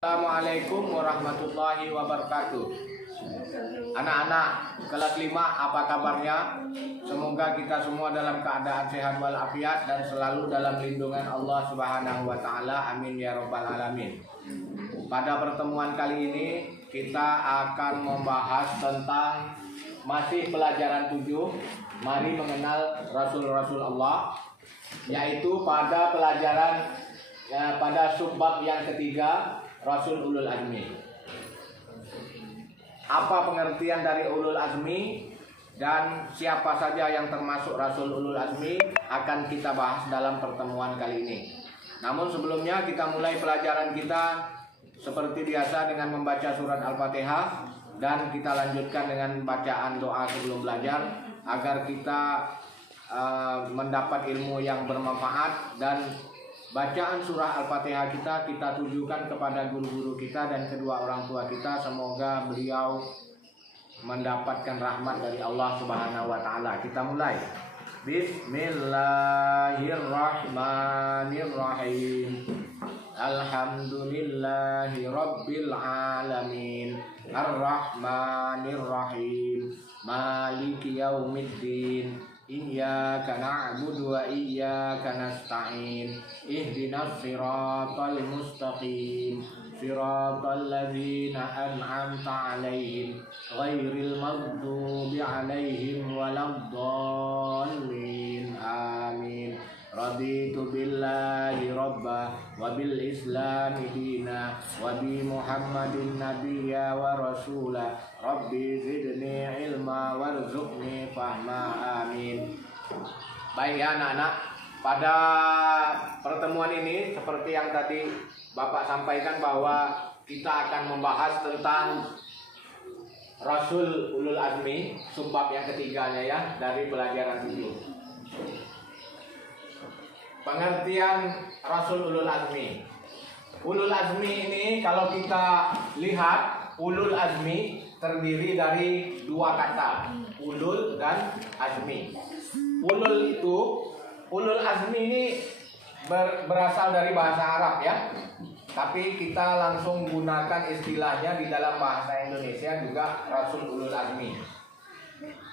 Assalamualaikum warahmatullahi wabarakatuh. Anak-anak kelas 5, apa kabarnya? Semoga kita semua dalam keadaan sehat walafiat dan selalu dalam lindungan Allah Subhanahu wa taala. Amin ya rabbal alamin. Pada pertemuan kali ini kita akan membahas tentang masih pelajaran 7, mari mengenal Rasul-Rasul Allah, yaitu pada pelajaran pada subbab yang ketiga, Rasul Ulul Azmi. Apa pengertian dari Ulul Azmi dan siapa saja yang termasuk Rasul Ulul Azmi akan kita bahas dalam pertemuan kali ini. Namun sebelumnya kita mulai pelajaran kita seperti biasa dengan membaca surat Al-Fatihah, dan kita lanjutkan dengan bacaan doa sebelum belajar agar kita mendapat ilmu yang bermanfaat. Dan bacaan surah Al-Fatihah kita tujukan kepada guru-guru kita dan kedua orang tua kita. Semoga beliau mendapatkan rahmat dari Allah Subhanahu wa taala. Kita mulai. Bismillahirrahmanirrahim. Alhamdulillahi rabbil alamin. Ar-Rahmanirrahim. Maliki yaumiddin. Iyyaka na'budu wa iyyaka nasta'in. Ihdinas siratal mustaqim. Siratal ladzina an'amta 'alaihim ghairil maghdubi 'alaihim waladdallin. Amin. Raditu billahi rabba wa bil islami dina wa bi muhammadin nabiyya wa rasula. Rabbi zidni ilma warzuqni fahma. Amin. Baik ya anak-anak, pada pertemuan ini seperti yang tadi Bapak sampaikan bahwa kita akan membahas tentang Rasul Ulul Azmi, subbab yang ketiganya ya, dari pelajaran 7. Pengertian Rasul Ulul Azmi. Ulul Azmi ini kalau kita lihat, Ulul Azmi terdiri dari dua kata, ulul dan azmi. Ulul Azmi ini berasal dari bahasa Arab ya. Tapi kita langsung gunakan istilahnya di dalam bahasa Indonesia juga, Rasul Ulul Azmi.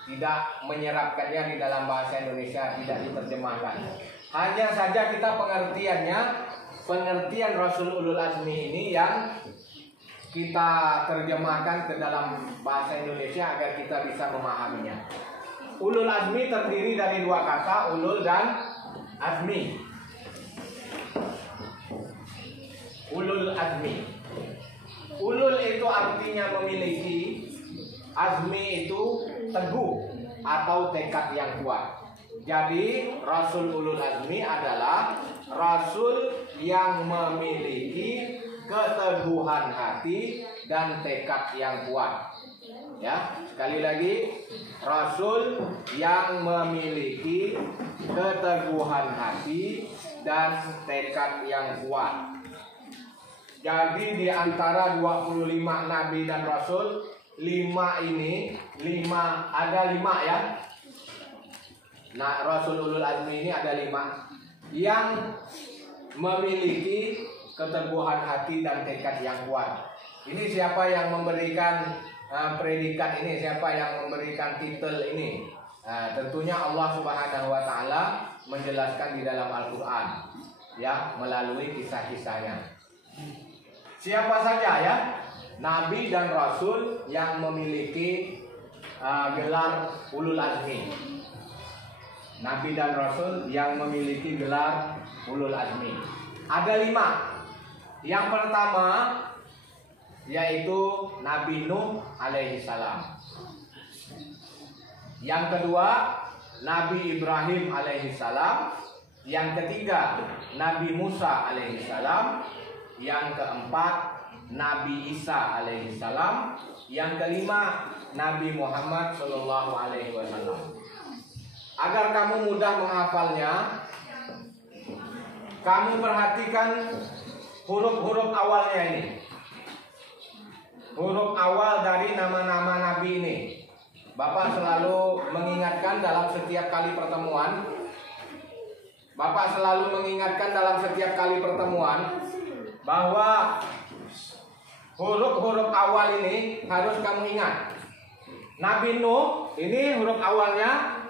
Tidak menyerapkannya di dalam bahasa Indonesia, tidak diterjemahkan. Hanya saja kita pengertian Rasul Ulul Azmi ini yang kita terjemahkan ke dalam bahasa Indonesia agar kita bisa memahaminya. Ulul Azmi terdiri dari dua kata, ulul dan azmi. Ulul Azmi. Ulul itu artinya memiliki, azmi itu teguh atau tekad yang kuat. Jadi Rasul Ulul Azmi adalah Rasul yang memiliki keteguhan hati dan tekad yang kuat. Ya, sekali lagi, Rasul yang memiliki keteguhan hati dan tekad yang kuat. Jadi di antara 25 nabi dan rasul, 5 ada 5 ya. Nah, Rasul Ulul Azmi ini ada 5 yang memiliki keteguhan hati dan tekad yang kuat. Ini siapa yang memberikan predikat ini? Siapa yang memberikan titel ini? Tentunya Allah Subhanahu wa taala menjelaskan di dalam Al-Qur'an ya, melalui kisah-kisahnya. Siapa saja ya nabi dan rasul yang memiliki gelar Ulul Azmi? Nabi dan rasul yang memiliki gelar Ulul Azmi ada 5. Yang pertama yaitu Nabi Nuh alaihi salam. Yang kedua Nabi Ibrahim alaihi salam. Yang ketiga Nabi Musa alaihi salam. Yang keempat Nabi Isa alaihi salam. Yang kelima Nabi Muhammad sallallahu alaihi wasallam. Agar kamu mudah menghafalnya, kamu perhatikan huruf-huruf awalnya ini. Huruf awal dari nama-nama nabi ini. Bapak selalu mengingatkan dalam setiap kali pertemuan. bahwa huruf-huruf awal ini harus kamu ingat. Nabi Nuh ini huruf awalnya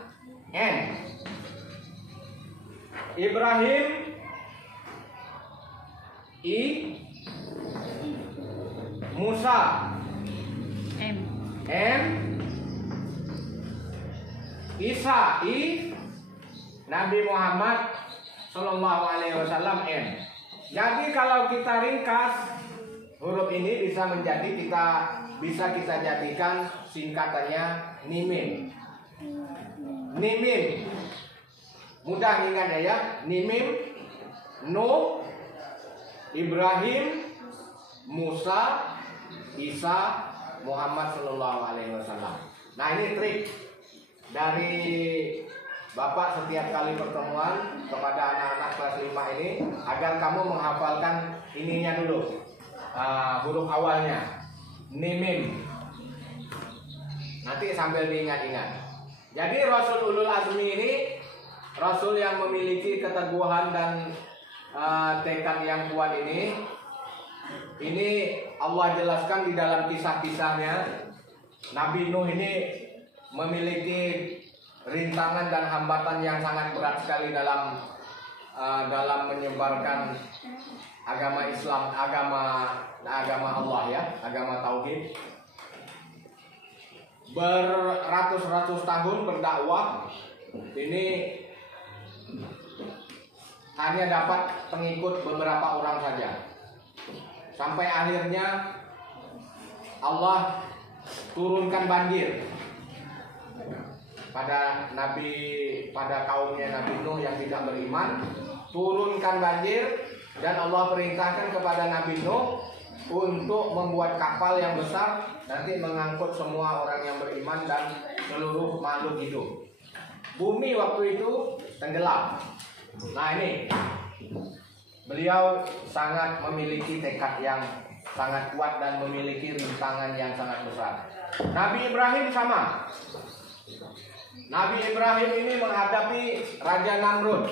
N. Ibrahim I. Musa M. M. Isa I. Nabi Muhammad Sallallahu Alaihi Wasallam M. Jadi kalau kita ringkas huruf ini bisa kita jadikan singkatannya Nimim. Nimim mudah ingat ya. Nimim Nuh, Ibrahim, Musa, Isa, Muhammad Sallallahu Alaihi Wasallam. Nah, ini trik dari Bapak setiap kali pertemuan kepada anak-anak kelas 5 ini agar kamu menghafalkan ininya dulu, huruf awalnya Nimim. Nanti sambil diingat-ingat. Jadi Rasul Ulul Azmi ini Rasul yang memiliki keteguhan dan tekad yang kuat ini Allah jelaskan di dalam kisah-kisahnya. Nabi Nuh ini memiliki rintangan dan hambatan yang sangat berat sekali dalam menyebarkan agama Islam, agama Allah ya, agama tauhid. Beratus-ratus tahun berdakwah ini hanya dapat pengikut beberapa orang saja. Sampai akhirnya Allah turunkan banjir pada kaumnya Nabi Nuh yang tidak beriman, turunkan banjir, dan Allah perintahkan kepada Nabi Nuh untuk membuat kapal yang besar nanti mengangkut semua orang yang beriman dan seluruh makhluk hidup. Bumi waktu itu tenggelam. Nah, ini beliau sangat memiliki tekad yang sangat kuat dan memiliki rintangan yang sangat besar. Nabi Ibrahim sama. Nabi Ibrahim ini menghadapi Raja Namrud,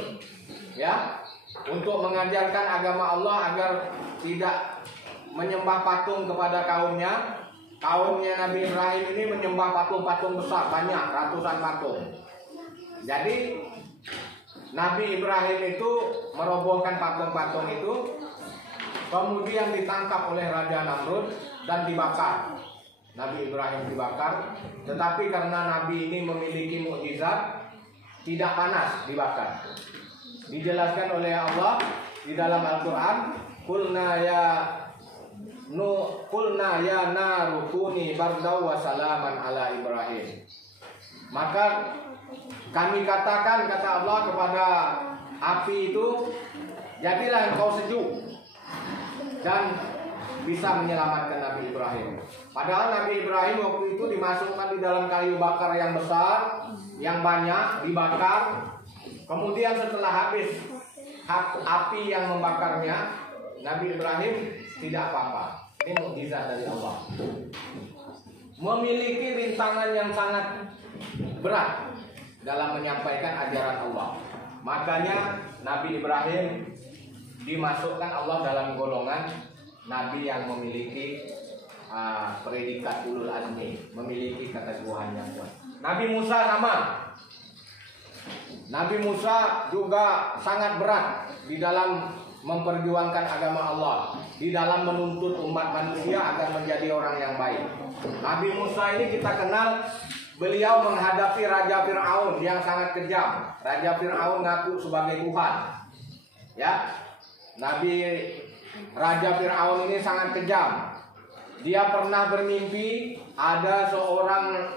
ya, untuk mengajarkan agama Allah agar tidak menyembah patung kepada kaumnya. Kaumnya Nabi Ibrahim ini menyembah patung-patung besar, banyak, ratusan patung. Jadi Nabi Ibrahim itu merobohkan patung-patung itu, kemudian ditangkap oleh Raja Namrud dan dibakar. Nabi Ibrahim dibakar, tetapi karena Nabi ini memiliki mukjizat, tidak panas dibakar. Dijelaskan oleh Allah di dalam Al-Quran, Qulna ya naru kuni bardaw wa salaman ala Ibrahim. Maka kami katakan, kata Allah kepada api itu, jadilah engkau sejuk dan bisa menyelamatkan Nabi Ibrahim. Padahal Nabi Ibrahim waktu itu dimasukkan di dalam kayu bakar yang besar, yang banyak, dibakar. Kemudian setelah habis api yang membakarnya, Nabi Ibrahim tidak apa-apa. Ini mukjizat dari Allah. Memiliki rintangan yang sangat berat dalam menyampaikan ajaran Allah. Makanya Nabi Ibrahim dimasukkan Allah dalam golongan Nabi yang memiliki predikat ulul azmi, memiliki keteguhan yang kuat. Nabi Musa sama. Nabi Musa juga sangat berat di dalam memperjuangkan agama Allah, di dalam menuntut umat manusia agar menjadi orang yang baik. Nabi Musa ini kita kenal, beliau menghadapi Raja Fir'aun yang sangat kejam. Raja Fir'aun ngaku sebagai Tuhan. Ya, Raja Fir'aun ini sangat kejam. Dia pernah bermimpi ada seorang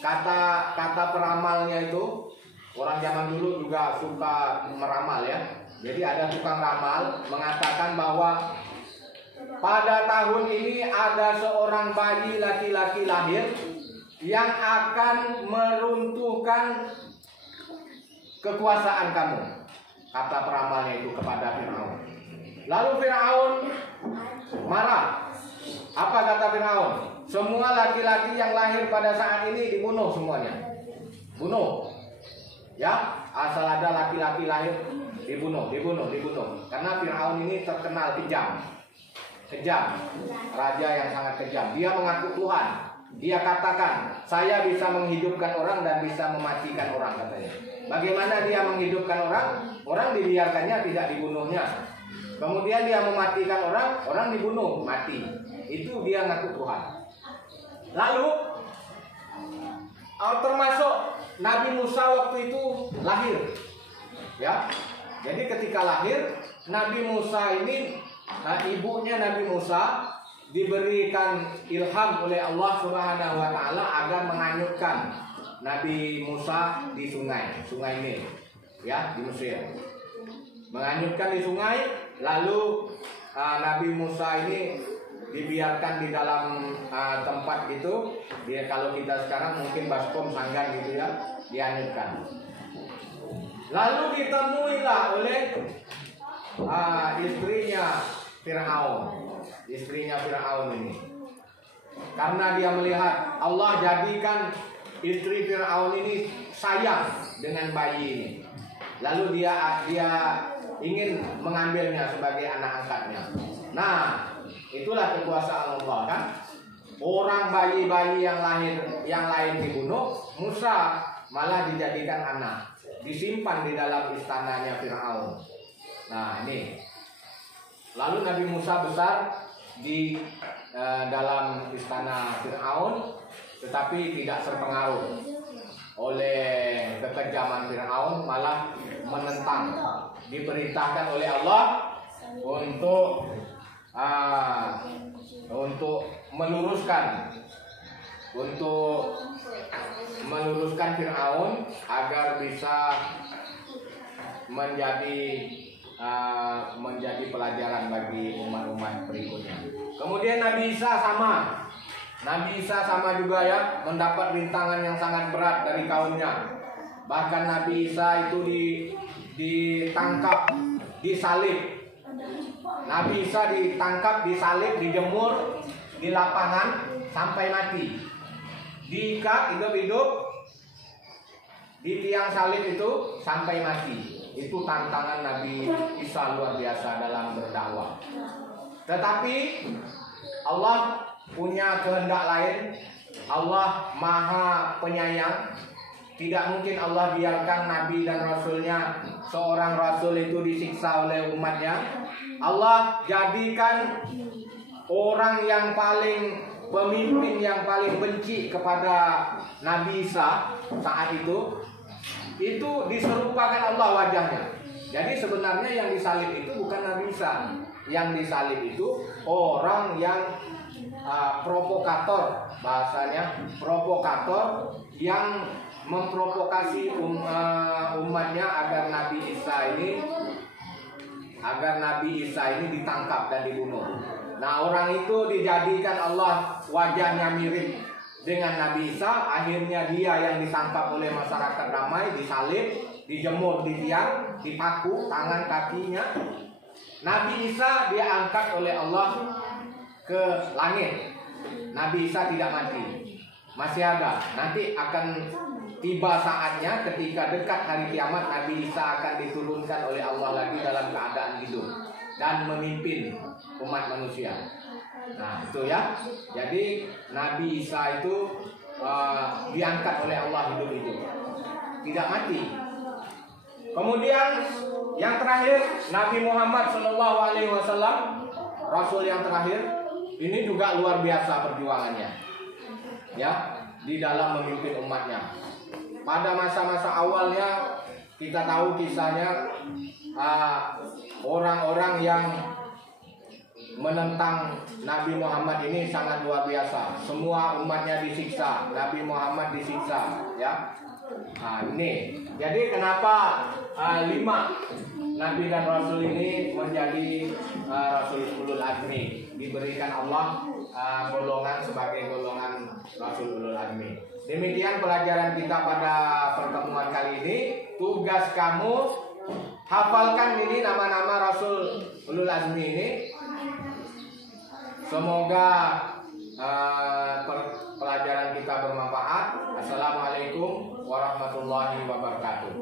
kata peramalnya itu. Orang zaman dulu juga suka meramal ya. Jadi ada tukang ramal mengatakan bahwa pada tahun ini ada seorang bayi laki-laki lahir yang akan meruntuhkan kekuasaan kamu. Kata peramalnya itu kepada Fir'aun. Lalu Fir'aun marah. Apa kata Fir'aun? Semua laki-laki yang lahir pada saat ini dibunuh semuanya. Bunuh. Ya, asal ada laki-laki lahir dibunuh. Karena Fir'aun ini terkenal kejam. kejam, raja yang sangat kejam. Dia mengaku Tuhan. Dia katakan, saya bisa menghidupkan orang dan bisa mematikan orang, katanya. Bagaimana dia menghidupkan orang? Orang dibiarkannya, tidak dibunuhnya. Kemudian dia mematikan orang, orang dibunuh, mati. Itu dia ngaku Tuhan. Lalu termasuk Nabi Musa waktu itu lahir, ya. Jadi ketika lahir, Nabi Musa ini, ibunya Nabi Musa diberikan ilham oleh Allah Subhanahu wa taala agar menghanyutkan Nabi Musa di sungai Nil, ya, di Mesir. Menghanyutkan di sungai, lalu Nabi Musa ini dibiarkan di dalam tempat gitu. Dia, kalau kita sekarang mungkin baskom sanggan gitu ya, dihanyutkan. Lalu ditemuilah oleh istrinya Fir'aun ini. Karena dia melihat Allah jadikan istri Fir'aun ini sayang dengan bayi ini. Lalu dia ingin mengambilnya sebagai anak angkatnya. Nah, itulah kekuasaan Allah, kan? Orang bayi-bayi yang lain dibunuh, Musa malah dijadikan anak, disimpan di dalam istananya Fir'aun. Nah, ini. Lalu Nabi Musa besar di dalam istana Fir'aun, tetapi tidak terpengaruh oleh kekejaman Fir'aun, malah menentang. Diperintahkan oleh Allah untuk meluruskan Fir'aun agar bisa menjadi pelajaran bagi umat-umat berikutnya. Kemudian Nabi Isa sama juga ya, mendapat rintangan yang sangat berat dari kaumnya. Bahkan Nabi Isa itu ditangkap, disalib. Nabi Isa ditangkap, disalib, dijemur di lapangan sampai mati. Diikat hidup-hidup di tiang salib itu sampai mati. Itu tantangan Nabi Isa luar biasa dalam berdakwah. Tetapi Allah punya kehendak lain. Allah Maha Penyayang. Tidak mungkin Allah biarkan Nabi dan Rasulnya, seorang Rasul itu disiksa oleh umatnya. Allah jadikan pemimpin yang paling benci kepada Nabi Isa saat itu diserupakan Allah wajahnya. Jadi sebenarnya yang disalib itu bukan Nabi Isa. Yang disalib itu orang yang provokator, bahasanya provokator, yang memprovokasi umatnya agar Nabi Isa ini ditangkap dan dibunuh. Nah, orang itu dijadikan Allah wajahnya mirip dengan Nabi Isa. Akhirnya dia yang ditangkap oleh masyarakat ramai, disalib, dijemur di tiang, dipaku tangan kakinya. Nabi Isa dia angkat oleh Allah ke langit. Nabi Isa tidak mati, masih ada. Nanti akan tiba saatnya ketika dekat hari kiamat, Nabi Isa akan diturunkan oleh Allah lagi dalam keadaan hidup dan memimpin umat manusia. Nah, itu ya. Jadi Nabi Isa itu diangkat oleh Allah hidup-hidup, tidak mati. Kemudian yang terakhir, Nabi Muhammad SAW, Rasul yang terakhir, ini juga luar biasa perjuangannya, ya, di dalam memimpin umatnya. Pada masa-masa awalnya kita tahu kisahnya, orang-orang yang menentang Nabi Muhammad ini sangat luar biasa. Semua umatnya disiksa, Nabi Muhammad disiksa, ya. Ini. Jadi kenapa 5 Nabi dan Rasul ini menjadi Rasul Ulul Azmi, diberikan Allah golongan sebagai golongan Rasul Ulul Azmi. Demikian pelajaran kita pada pertemuan kali ini. Tugas kamu hafalkan ini nama-nama Rasul Ulul Azmi ini. Semoga pelajaran kita bermanfaat. Assalamualaikum warahmatullahi wabarakatuh.